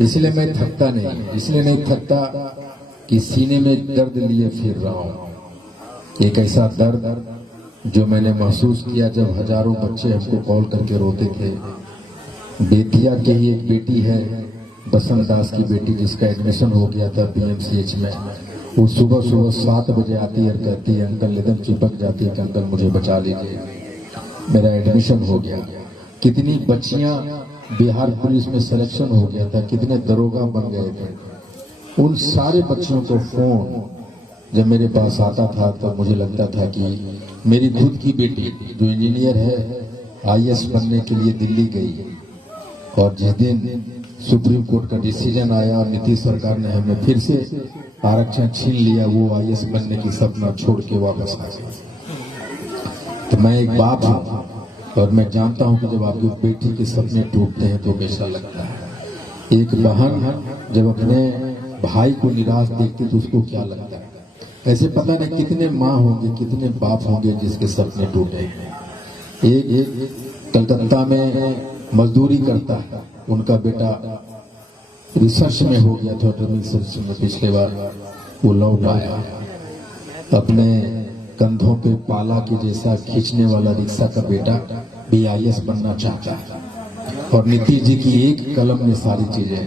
इसलिए मैं थकता नहीं, इसलिए नहीं थकता कि सीने में दर्द लिए फिर रहा हूं। एक ऐसा दर्द जो मैंने महसूस किया जब हजारों बच्चे हमको कॉल करके रोते थे। बेतिया की ही एक बेटी है, बसंत दास की बेटी, जिसका एडमिशन हो गया था PMCH में। वो सुबह सुबह 7 बजे आती है और कहती है, अंकल एकदम चिपक जाती है कि अंकल मुझे बचा लीजिए, मेरा एडमिशन हो गया। कितनी बच्चियां बिहार पुलिस में सिलेक्शन हो गया था, कितने दरोगा बन गए थे। उन सारे बच्चों को फोन जब मेरे पास आता था तो मुझे लगता था कि मेरी खुद की बेटी जो इंजीनियर है IAS बनने के लिए दिल्ली गई, और जिस दिन सुप्रीम कोर्ट का डिसीजन आया और नीतीश सरकार ने हमें फिर से आरक्षण छीन लिया, वो IAS बनने की सपना छोड़ के वापस आ गई। तो मैं एक बाप हूँ और मैं जानता हूँ कि जब आपकी बेटी के सपने टूटते हैं तो कैसा लगता है। एक बहन जब अपने भाई को निराश देखती तो उसको क्या लगता है। ऐसे पता नहीं कितने माँ होंगे, कितने बाप होंगे जिसके सपने टूटे। एक कलकत्ता में मजदूरी करता है, उनका बेटा रिसर्च में हो गया था, रिसर्च में पिछले बार वो लौट आया। अपने कंधों पे पाला के जैसा खींचने वाला रिक्शा का बेटा भी IAS बनना चाहता है, और नीतीश जी की एक कलम में सारी चीजें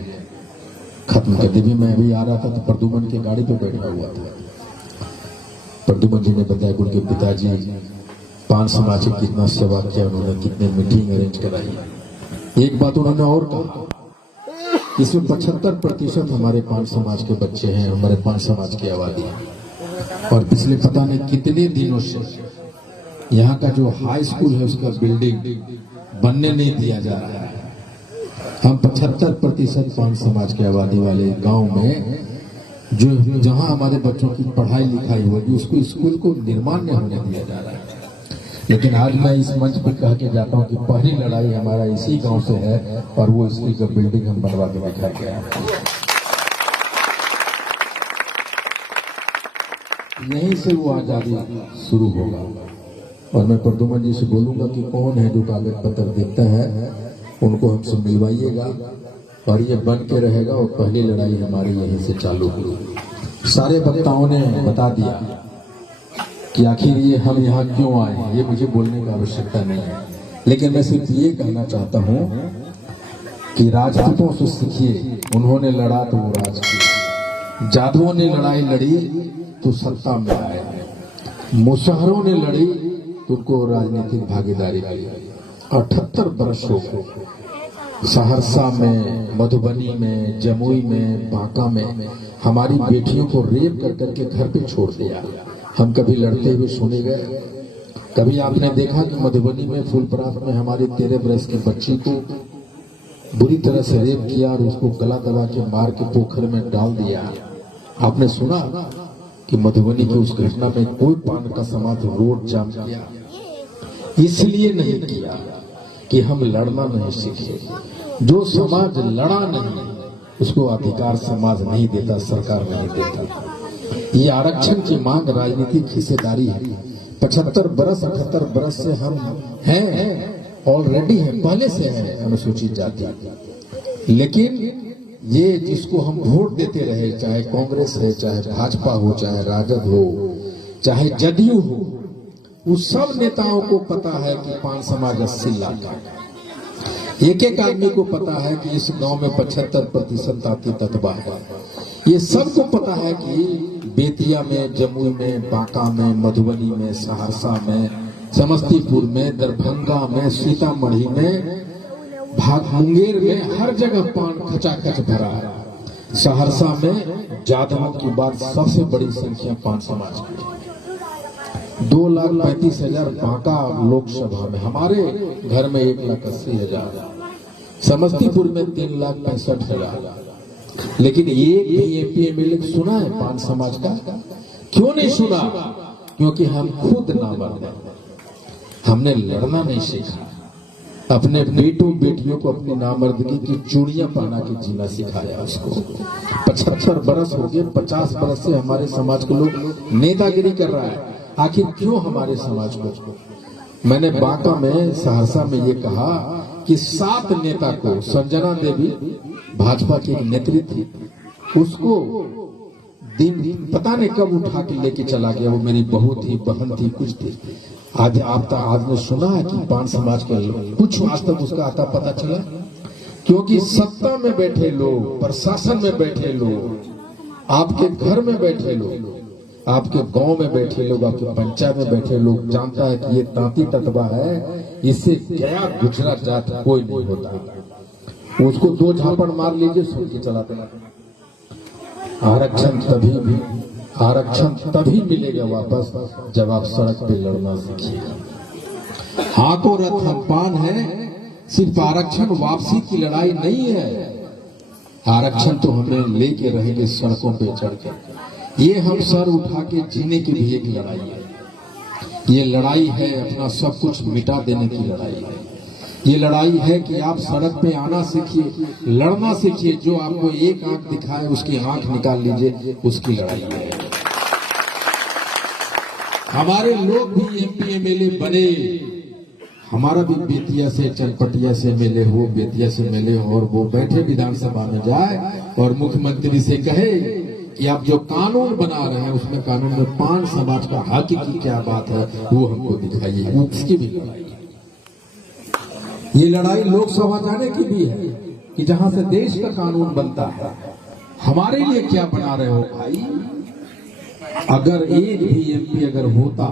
खत्म कर दी। भी मैं अभी आ रहा था तो प्रद्युमन की गाड़ी पे बैठा हुआ था। प्रद्युमन जी ने बताया कि उनके पिताजी 5 समाज की कितना सेवा किया, उन्होंने कितने मीटिंग अरेंज कराई। एक बात उन्होंने और कहा, इसमें 75% हमारे 5 समाज के बच्चे हैं, हमारे 5 समाज की आबादी है, और पिछले पता नहीं कितने दिनों से यहाँ का जो हाई स्कूल है उसका बिल्डिंग बनने नहीं दिया जा रहा है। हम 75% 5 समाज की आबादी वाले गांव में जो जहां हमारे बच्चों की पढ़ाई लिखाई होगी उसको स्कूल को निर्माण नहीं होने दिया जा रहा है। लेकिन आज मैं इस मंच पर कह के जाता हूं कि पहली लड़ाई हमारा इसी गांव से है, और वो स्कूल का बिल्डिंग हम बनवा के दिखा गया है। यहीं से वो आजादी शुरू होगा। और मैं प्रद्युमन जी से बोलूंगा कि कौन है जो कागज पत्र देखता है उनको हमसे मिलवाइएगा, और ये बन के रहेगा। और पहली लड़ाई हमारी यहीं से चालू हुई। सारे वक्ताओं ने बता दिया कि आखिर ये हम यहाँ क्यों आए हैं, ये मुझे बोलने की आवश्यकता नहीं है। लेकिन मैं सिर्फ ये कहना चाहता हूँ कि राजपूतों से सीखिए, उन्होंने लड़ा तो वो राज किया। जादुओं ने लड़ाई लड़ी तो सत्ता में आए, मुसहरों ने लड़ी तो उनको राजनीतिक भागीदारी मिली। 78 वर्षों को सहरसा में, मधुबनी में, जमुई में, बांका में हमारी बेटियों को रेप कर करके घर पे छोड़ दिया। हम कभी लड़ते हुए सुने गए? कभी आपने देखा कि मधुबनी में फूलपरास में हमारी 13 वर्ष की बच्ची को बुरी तरह से रेप किया और उसको गला दबा के मार के पोखर में डाल दिया? आपने सुना कि मधुबनी की उस घटना में कोई पान का समाज रोड जाम किया? इसलिए नहीं किया कि हम लड़ना नहीं सीखे। जो समाज लड़ा नहीं उसको अधिकार समाज नहीं देता, सरकार नहीं देता। ये आरक्षण की मांग राजनीतिक हिस्सेदारी है। 75 बरस 78 बरस से हम हैं, ऑलरेडी हैं, पहले से हैं अनुसूचित जाति। लेकिन ये जिसको हम वोट देते रहे, चाहे कांग्रेस है, चाहे भाजपा हो, चाहे राजद हो, चाहे जदयू हो, उस सब नेताओं को पता है कि 5 समाज 80 लाख है। एक एक आदमी को पता है कि इस गांव में 75% ताती तत्वा है। ये सबको पता है कि बेतिया में, जमुई में, बांका में, मधुबनी में, सहरसा में, समस्तीपुर में, दरभंगा में, सीतामढ़ी में, मुंगेर में, हर जगह पान खचाखच भरा है। सहरसा में जादवों की बात सबसे बड़ी संख्या 5 समाज की। 2,35,000 बांका लोकसभा में, हमारे घर में 1,80,000, समस्तीपुर में 3,65,000। लेकिन एक भी MP MLA सुना है 5 समाज का? क्यों नहीं सुना? क्योंकि हम खुद नामर्द हैं, हमने लड़ना नहीं सीखा। अपने बेटों बेटियों को अपनी नामर्दगी की चूड़ियां पहना के जीना सिखाया उसको। 75 बरस हो गए, 50 बरस से हमारे समाज के लोग नेतागिरी कर रहा है। आखिर क्यों हमारे समाज को? मैंने बांका में, सहरसा में ये कहा कि 7 नेता को, संजना देवी भाजपा की एक नेत्री थी, उसको दिन पता नहीं कब उठा के लेके चला गया। वो मेरी बहू थी, बहन थी, कुछ थी। आज आपने सुना है कि पान समाज के कुछ आज तक उसका आता पता चला? क्योंकि सत्ता में बैठे लोग, प्रशासन में बैठे लोग, आपके घर में बैठे लोग, आपके गांव में बैठे लोग, आपके पंचायत में बैठे लोग जानता है कि ये तांती ततवा है, इससे गया गुजरात जाट कोई नहीं होता। उसको 2 झापड़ मार लीजिए, सुन के चलाते हैं। आरक्षण तभी मिलेगा वापस जब आप सड़क पे लड़ना सीखिएगा। हाथों रथ पान है, सिर्फ आरक्षण वापसी की लड़ाई नहीं है। आरक्षण तो हमें लेके रहेंगे सड़कों पे चढ़ के। ये हम सर उठा के जीने की भी एक लड़ाई है। ये लड़ाई है अपना सब कुछ मिटा देने की लड़ाई है। ये लड़ाई है कि आप सड़क पे आना सीखिए, लड़ना सीखिए। जो आपको एक आंख दिखाए उसकी आंख निकाल लीजिए, उसकी लड़ाई है। हमारे लोग भी एमपी एमएलए बने, हमारा भी बेतिया से, चनपटिया से मिले हो, बेतिया से मिले, और वो बैठे विधानसभा में जाए और मुख्यमंत्री से कहे कि आप जो कानून बना रहे हैं उसमें कानून में पान समाज का हक की क्या बात है, वो हमको दिखाइए। उसकी भी लड़ाई है। ये लड़ाई लोकसभा जाने की भी है कि जहां से देश का कानून बनता है। हमारे लिए क्या बना रहे हो भाई? अगर एक भी एमपी अगर होता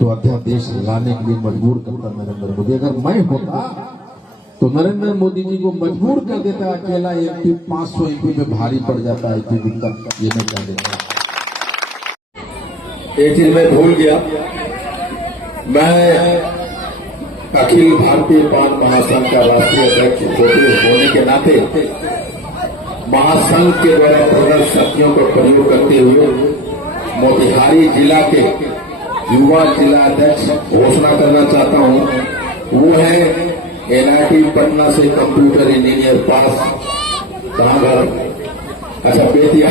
तो अध्यादेश लाने के लिए मजबूर करता नरेंद्र मोदी। अगर मैं होता तो नरेंद्र मोदी जी को मजबूर कर देता। अकेला एमपी 500 एमपी पे भारी पड़ जाता है। ये मैं कह देता। एक चीज मैं भूल गया, मैं अखिल भारतीय पान महासंघ का राष्ट्रीय अध्यक्ष होने के नाते महासंघ के द्वारा प्रदत्त शक्तियों का प्रयोग करते हुए मोतिहारी जिला के युवा जिला अध्यक्ष घोषणा करना चाहता हूं। वो है एनआईटी पटना से कंप्यूटर इंजीनियर पास, कहां घर? अच्छा, बेतिया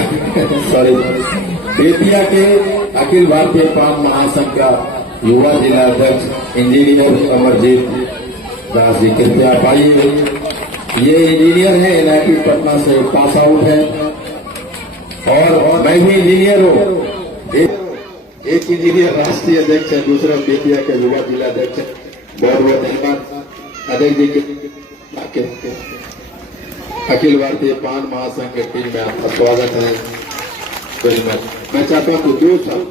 सॉरी, बेतिया के अखिल भारतीय पान महासंघ का युवा जिला अध्यक्ष इंजीनियर अमरजीत दास जी, कृपया पाइए। ये इंजीनियर है, एनआईटी पटना से पास आउट है, और मैं भी इंजीनियर हूँ। एक इंजीनियर राष्ट्रीय अध्यक्ष है, दूसरा बेतिया के युवा जिला अध्यक्ष है। बहुत बहुत धन्यवाद अध्यक्ष जी के। अखिल भारतीय पान महासंघ की टीम में आपका स्वागत है। मैं चाहता हूँ कि 2 साल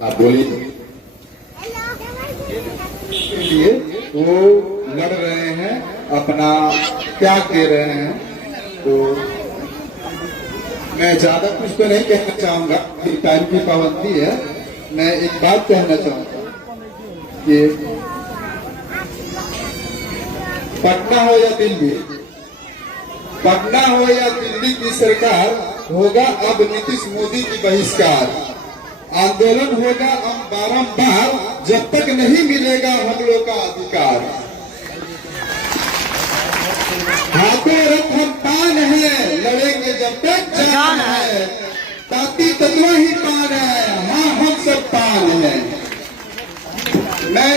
आप बोलिए। वो लड़ रहे हैं, अपना त्याग दे रहे हैं, तो मैं ज्यादा कुछ तो नहीं कहना चाहूंगा, टाइम की पाबंदी है। मैं एक बात कहना चाहूंगा कि पटना हो या दिल्ली, पटना हो या दिल्ली की सरकार, होगा अब नीतीश मोदी की बहिष्कार। आंदोलन होगा अब बारंबार, जब तक नहीं मिलेगा हम लोग का अधिकार। हाथों रथ हम पान है, लड़ेंगे जब तक जान है। ताती तत्वा ही पान है, हाँ हम सब पान है। मैं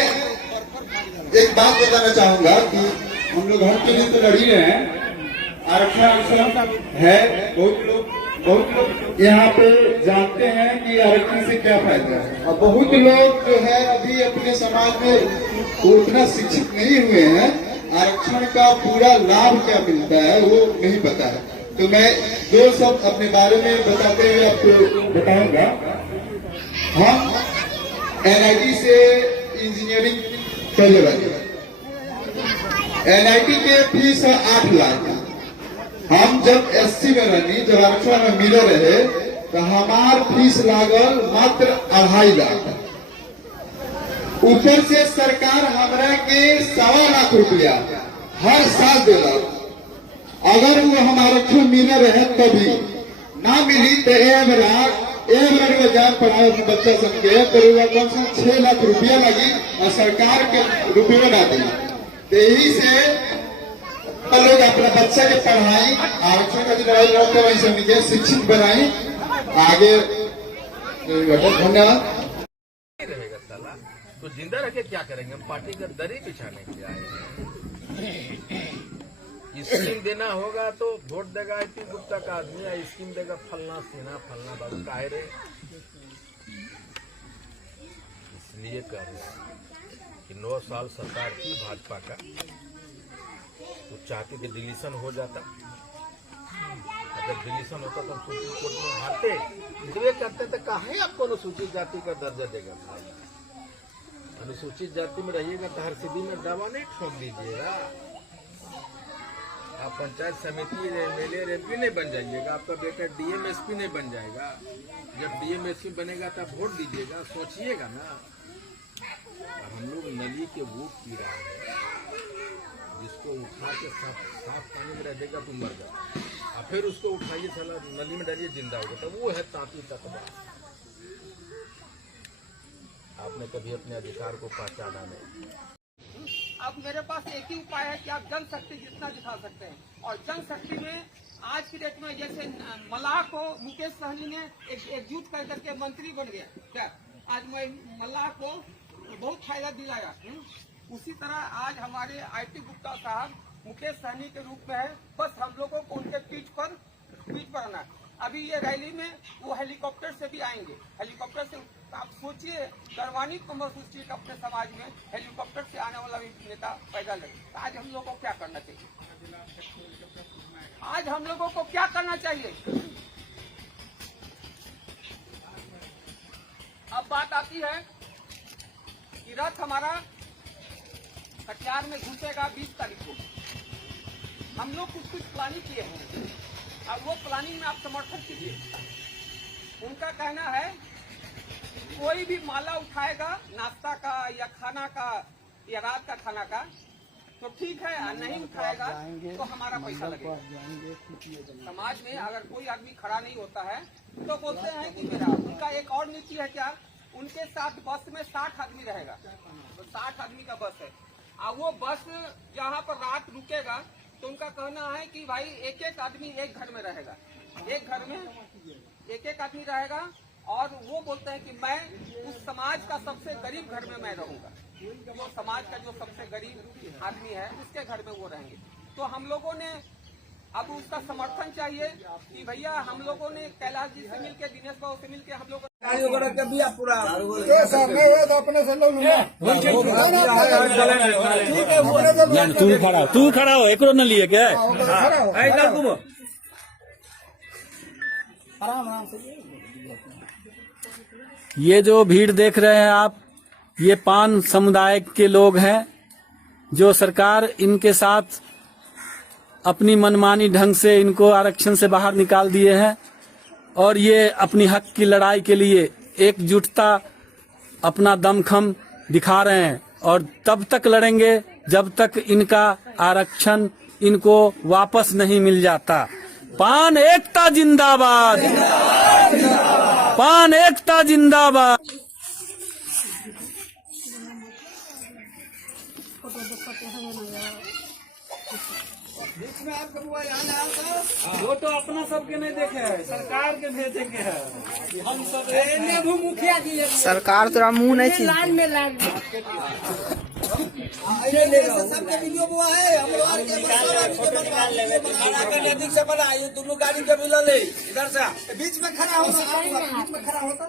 एक बात बताना चाहूंगा कि हम लोग हर के लिए तो लड़ ही रहे हैं। आरक्षण है, बहुत लोग यहाँ पे जानते हैं कि आरक्षण से क्या फायदा है, और बहुत लोग जो है अभी अपने समाज में उतना शिक्षित नहीं हुए हैं। आरक्षण का पूरा लाभ क्या मिलता है वो नहीं पता है। तो मैं 2 शब्द अपने बारे में बताते हुए आपको बताऊंगा। हम एनआईटी से इंजीनियरिंग पहले वाले, एनआईटी के फीस है 8 लाख। हम जब एससी में रहनी, जब आरक्षण में मिले रहे, तो हमार फीस लागल मात्र 2.5 लाख। ऊपर से सरकार हमरा के 1.25 लाख रुपया हर साल देला। अगर वो हम आरक्षण मिले रहे तभी, ना मिली तो 1 लाख में जान पढ़ाए अपने बच्चा सबके, तो कम से 6 लाख रुपया लगी और सरकार के रुपये ना दी। तो यही से लोग अपने बच्चा के पढ़ाई, आरक्षण का जो लड़ाई लड़ते वही समझे, शिक्षित बनाई आगे। धन्यवाद। रहेगा साला तो जिंदा रखे क्या करेंगे? हम पार्टी का दरी बिछाने के लिए आए हैं। स्कीम देना होगा तो वोट देगा IP गुप्ता का आदमी, या स्कीम देगा फलना सीना फलना बाबू काहे रे। इसलिए कह रहे हैं कि 9 साल सरकार की भाजपा का, तो चाहते कि डिलीशन हो जाता। अगर डिलीशन होता तो सुप्रीम कोर्ट में हारते, इसलिए करते तो काहे आपको अनुसूचित जाति का दर्जा देगा। अनुसूचित जाति में रहिएगा तो हर सिद्धि में दवा नहीं ठोक दीजिएगा। आप पंचायत समिति MLA MP नहीं बन जाइएगा, आपका बेटा DM SP नहीं बन जाएगा। जब DM SP बनेगा तब वोट दीजिएगा, सोचिएगा ना। हम लोग नली के वो कीड़ा है जिसको उठा के साफ पानी में रह देगा तो मर जाए, और फिर उसको उठाइए साला नली में डालिए जिंदा होगा, तो वो है तांती तकवा। आपने कभी अपने अधिकार को पहचाना नहीं। अब मेरे पास एक ही उपाय है कि आप जनशक्ति जितना दिखा सकते हैं, और जनशक्ति में आज की डेट में जैसे मल्लाह को मुकेश सहनी ने एकजुट कर करके मंत्री बन गया, क्या आज मैं मल्लाह को बहुत फायदा दिलाया। उसी तरह आज हमारे IT गुप्ता साहब मुकेश सहनी के रूप में है, बस हम लोगों को उनके पीठ पर आना है। अभी ये रैली में वो हेलीकॉप्टर से भी आएंगे, हेलीकॉप्टर से आप सोचिए, गर्वान्वित को महसूस कीजिए अपने समाज में हेलीकॉप्टर से आने वाला भी नेता पैदा लगे। तो आज हम लोगों को क्या करना चाहिए? आज हम लोगों को क्या करना चाहिए? अब बात आती है कि रथ हमारा कटिहार में घुसेगा 20 तारीख को। हम लोग कुछ प्लानिंग किए हैं, अब वो प्लानिंग में आप समर्थन कीजिए। उनका कहना है कि कोई भी माला उठाएगा नाश्ता का या खाना का या रात का खाना का तो ठीक है, नहीं उठाएगा तो हमारा पैसा लगेगा। समाज में अगर कोई आदमी खड़ा नहीं होता है तो बोलते हैं कि मेरा। उनका एक और नीति है क्या, उनके साथ बस में 60 आदमी रहेगा, तो 60 आदमी का बस है, और वो बस जहाँ पर रात रुकेगा तो उनका कहना है कि भाई एक एक आदमी एक घर में रहेगा, एक घर में एक एक आदमी रहेगा, और वो बोलते हैं कि मैं उस समाज का सबसे गरीब घर में मैं रहूंगा। वो समाज का जो सबसे गरीब आदमी है उसके घर में वो रहेंगे। तो हम लोगों ने अब उसका समर्थन चाहिए कि भैया हम लोगों ने कैलाश जी से मिलकर, दिनेश बाबू से मिलकर हम लोगों तू खड़ा हो एक न लिए क्या ये जो भीड़ देख रहे हैं आप, ये पान समुदाय के लोग हैं जो सरकार इनके साथ अपनी मनमानी ढंग से इनको आरक्षण से बाहर निकाल दिए हैं, और ये अपनी हक की लड़ाई के लिए एकजुटता अपना दमखम दिखा रहे हैं, और तब तक लड़ेंगे जब तक इनका आरक्षण इनको वापस नहीं मिल जाता। पान एकता जिंदाबाद, पान एकता जिंदाबाद। वो तो अपना सबके नहीं देखे है, सरकार के भेजे के है। हम सब मुखिया जी सरकार तोरा मुंह नहीं छी लाइन में लाइन सबके वीडियो बुआ है, हम लोग नजदीक से बना, ये दोनों गाड़ी के मिला ले इधर से बीच में खड़ा होता